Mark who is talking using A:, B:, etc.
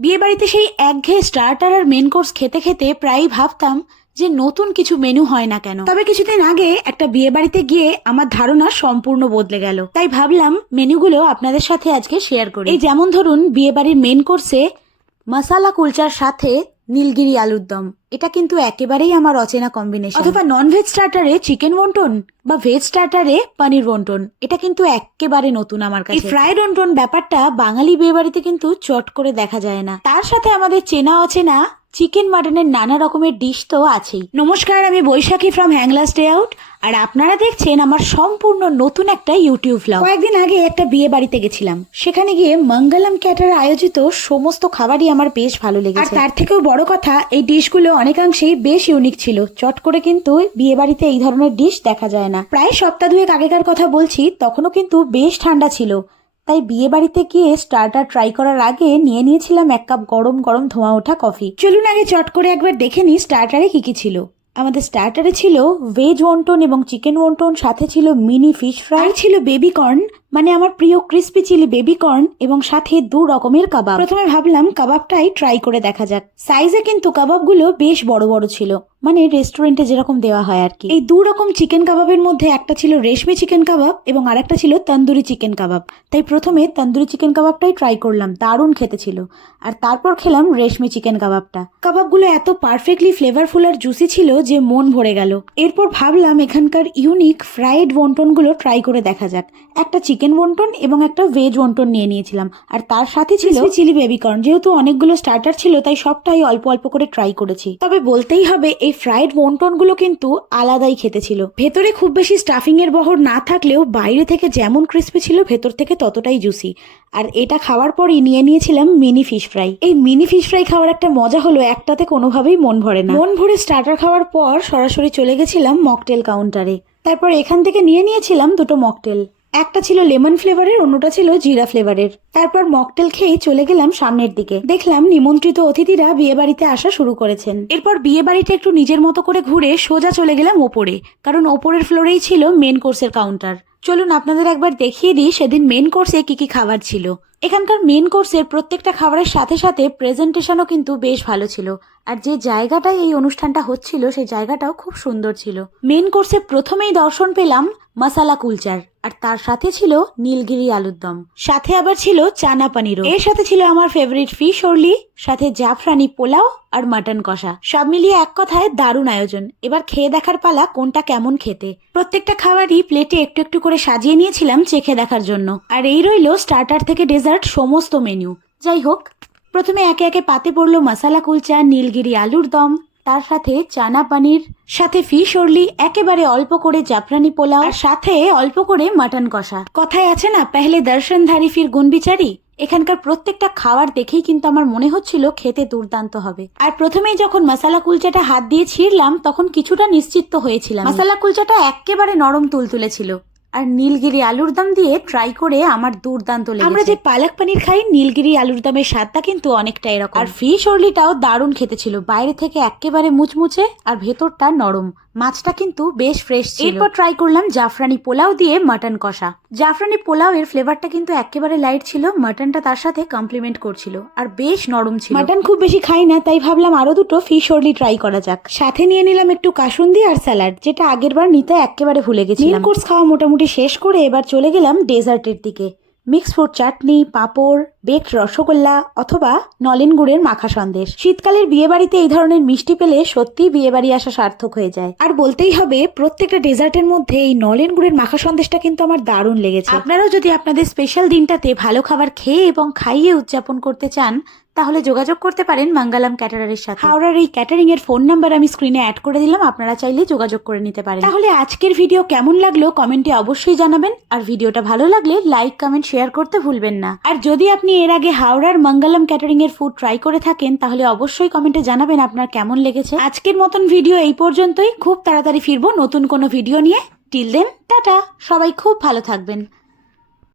A: বিয়ে বাড়িতে সেই একঘেয়ে স্টার্টার আর মেন কোর্স খেতে খেতে প্রায়ই ভাবতাম যে নতুন কিছু মেনু হয় না কেন। তবে কিছুদিন আগে একটা বিয়ে বাড়িতে গিয়ে আমার ধারণা সম্পূর্ণ বদলে গেল। তাই ভাবলাম মেনুগুলো আপনাদের সাথে আজকে শেয়ার করি। এই যেমন ধরুন বিয়ে বাড়ির মেন কোর্সে মশালা কুলচার সাথে নীলগিরি আলুর দম। এটা কিন্তু একেবারেই আমার অচেনা কম্বিনেশন অথবা নন ভেজ স্টার্টারে চিকেন বন্টন বা ভেজ স্টার্টারে পনির বন্টন এটা কিন্তু একেবারে নতুন আমার কাছে। ফ্রাইড বন্টন ব্যাপারটা বাঙালি বিয়ে বাড়িতে কিন্তু চট করে দেখা যায় না। তার সাথে আমাদের চেনা অচেনা চিকেন মাটনের নানা রকমের ডিশ তো আছেই। নমস্কার, আমি Baishakhi from Hangla stay out আর আপনারা দেখছেন আমার সম্পূর্ণ নতুন একটা ইউটিউব ব্লগ কয়েকদিন আগে একটা বিয়ে বাড়িতে গেছিলাম। সেখানে গিয়ে মঙ্গলম ক্যাটার আয়োজিত সমস্ত খাবারই আমার বেশ ভালো লেগেছে। আর তার থেকেও বড় কথা, এই ডিশগুলো অনেকাংশেই বেশ ইউনিক ছিল। চট করে কিন্তু বিয়ে বাড়িতে এই ধরনের ডিশ দেখা যায় না। প্রায় সপ্তাহ দুয়েক আগেকার কথা বলছি, তখনও কিন্তু বেশ ঠান্ডা ছিল। তাই বিয়ে বাড়িতে গিয়ে স্টার্টার ট্রাই করার আগে নিয়ে নিয়েছিলাম এক কাপ গরম গরম ধোঁয়া ওঠা কফি চলুন আগে চট করে একবার দেখে নিই স্টার্টারে কি কি ছিল। আমাদের স্টার্টারে ছিল ভেজ ওয়ন্টন এবং চিকেন ওয়ন্টন সাথে ছিল মিনি ফিশ ফ্রাই ছিল বেবি কর্ন মানে আমার প্রিয় ক্রিস্পি চিলি বেবি কর্ন এবং সাথে দু রকমের কাবাব। প্রথমে ভাবলাম কাবাবটাই ট্রাই করে দেখা যাক। সাইজে কিন্তু কাবাবগুলো বেশ বড় বড় ছিল মানে রেস্টুরেন্টে যেরকম দেওয়া হয় আর কি। এই দু রকম চিকেন কাবাবের মধ্যে একটা ছিল রেশমি চিকেন কাবাব এবং আরেকটা ছিল তন্দুরি চিকেন কাবাব। তাই প্রথমে তন্দুরি চিকেন কাবাবটাই ট্রাই করলাম, দারুণ খেতে ছিল। আর তারপর খেলাম রেশমি চিকেন কাবাবটা। কাবাবগুলো এত পারফেক্টলি ফ্লেভারফুল আর জুসি ছিল যে মন ভরে গেল। এরপর ভাবলাম এখানকার ইউনিক ফ্রাইড বন্টনগুলো ট্রাই করে দেখা যাক। একটা চিকেন বন্টন এবং একটা ভেজ বন্টন নিয়ে নিয়েছিলাম। আর তার সাথে ছিল চিলি বেবিকর্ন যেহেতু অনেকগুলো স্টার্টার ছিল তাই সবটাই অল্প অল্প করে ট্রাই করেছি। তবে বলতেই হবে এই ফ্রাইড বন্টনগুলো কিন্তু আলাদাই খেতে ছিল। ভেতরে খুব বেশি স্টাফিং এর বহর না থাকলেও বাইরে থেকে যেমন ক্রিস্পি ছিল ভেতর থেকে ততটাই জুসি আর এটা খাওয়ার পরই নিয়ে নিয়েছিলাম মিনি ফিশ ফ্রাই এই মিনি ফিশ ফ্রাই খাওয়ার একটা মজা হলো একটাতে কোনোভাবেই মন ভরে না। মন ভরে স্টার্টার খাওয়ার পর সরাসরি চলে গেছিলাম মকটেল কাউন্টারে। তারপর এখান থেকে নিয়ে নিয়েছিলাম দুটো মকটেল। একটা ছিল লেমন ফ্লেভারের, অন্যটা ছিল জিরা ফ্লেভারের। তারপর মকটেল খেয়ে চলে গেলাম সামনের দিকে। দেখলাম নিমন্ত্রিত অতিথিরা বিয়ে বাড়িতে আসা শুরু করেছেন। এরপর বিয়ে বাড়িটা একটু নিজের মতো করে ঘুরে সোজা চলে গেলাম ওপরে, কারণ ওপরের ফ্লোরেই ছিল মেন কোর্সের কাউন্টার চলুন আপনাদের একবার দেখিয়ে দিই সেদিন মেন কোর্সে কি কি খাবার ছিল। এখানকার মেন কোর্সের প্রত্যেকটা খাবারের সাথে সাথে প্রেজেন্টেশনও কিন্তু বেশ ভালো ছিল। আর যে জায়গাটায় এই অনুষ্ঠানটা হচ্ছিল, সেই জায়গাটাও খুব সুন্দর ছিল। মেন কোর্সে প্রথমেই দর্শন পেলাম মাসালা কুলচার। আর তার সাথে ছিল নীলগিরি আলুর দম। সাথে আবার ছিল চানা পানিরও এর সাথে ছিল আমার ফেভারিট ফিশ অরলি সাথে জাফরানি পোলাও আর মাটন কষা। সব মিলিয়ে এক কথায় দারুণ আয়োজন। এবার খেয়ে দেখার পালা কোনটা কেমন খেতে। প্রত্যেকটা খাবারই প্লেটে একটু একটু করে সাজিয়ে নিয়েছিলাম চেখে দেখার জন্য। আর এই রইল স্টার্টার থেকে ডেজার্ট সমস্ত মেনু যাই হোক, প্রথমে একে একে পাতে পড়ল মশালা কুলচা, নীলগিরি আলুর দম তার সাথে চানা পানির সাথে ফিশ অরলি একেবারে অল্প করে জাফরানি পোলাও আর সাথে অল্প করে মাটন কষা। কথায় আছে না, পেহলে দর্শনধারী ফির গুণ বিচারি এখানকার প্রত্যেকটা খাবার দেখেই কিন্তু আমার মনে হচ্ছিল খেতে দুর্দান্ত হবে। আর প্রথমেই যখন মশালা কুলচাটা হাত দিয়ে ছিঁড়লাম, তখন কিছুটা নিশ্চিত হয়েছিলাম। মশালা কুলচাটা একেবারে নরম তুলতুলে ছিল আর নীলগিরি আলুর দম দিয়ে ট্রাই করে আমার দুর্দান্ত লেগেছে। আমরা যে পালক পানির খাই নীলগিরি আলুর দমের স্বাদটা কিন্তু অনেকটা এরকম। আর ফিশ অরলিটাও দারুণ খেতে ছিল। বাইরে থেকে একেবারে মুচমুচে আর ভেতরটা নরম। মাছটা কিন্তু বেশ ফ্রেশ ছিল। এরপর ট্রাই করলাম জাফরানি পোলাও দিয়ে মাটন কষা। জাফরানি পোলাও এর ফ্লেভারটা কিন্তু একেবারে লাইট ছিল। মাটনটা তার সাথে কমপ্লিমেন্ট করছিল। আর বেশ নরম ছিল। মাটন খুব বেশি খাই না তাই ভাবলাম আরও দুটো ফিশ অরলি ট্রাই করা যাক। সাথে নিয়ে নিলাম একটু কাসুন্দি আর স্যালাড যেটা আগের বার নিতে একেবারে ভুলে গেছি কোর্স খাওয়া মোটামুটি শেষ করে এবার চলে গেলাম ডেজার্টের দিকে। মিক্স ফ্রুট চাটনি, পাঁপড় বেকড রসগোল্লা অথবা নলেন গুড়ের মাখা সন্দেশ। শীতকালের বিয়ে বাড়িতে এই ধরনের মিষ্টি পেলে সত্যিই বিয়ে বাড়ি আসা সার্থক হয়ে যায়। আর বলতেই হবে, প্রত্যেকটা ডেজার্টের মধ্যে এই নলেন গুড়ের মাখা সন্দেশটা কিন্তু আমার দারুণ লেগেছে। আপনারাও যদি আপনাদের স্পেশাল দিনটাতে ভালো খাবার খেয়ে এবং খাইয়ে উদযাপন করতে চান তাহলে যোগাযোগ করতে পারেন মঙ্গলম ক্যাটারারের সাথে। হাওড়ার এই ক্যাটারিং এর ফোন নাম্বার আমি স্ক্রিনে অ্যাড করে দিলাম আপনারা চাইলে যোগাযোগ করে নিতে পারেন। তাহলে আজকের ভিডিও কেমন লাগল কমেন্টে অবশ্যই জানাবেন আর ভিডিওটা ভালো লাগলে লাইক কমেন্ট শেয়ার করতে ভুলবেন না। আর যদি আপনি এর আগে হাওড়ার মঙ্গলম ক্যাটারিং এর ফুড ট্রাই করে থাকেন তাহলে অবশ্যই কমেন্টে জানাবেন আপনার কেমন লেগেছে। আজকের মতন ভিডিও এই পর্যন্তই খুব তাড়াতাড়ি ফিরবো নতুন কোনো ভিডিও নিয়ে। টিল দেন টাটা সবাই খুব ভালো থাকবেন।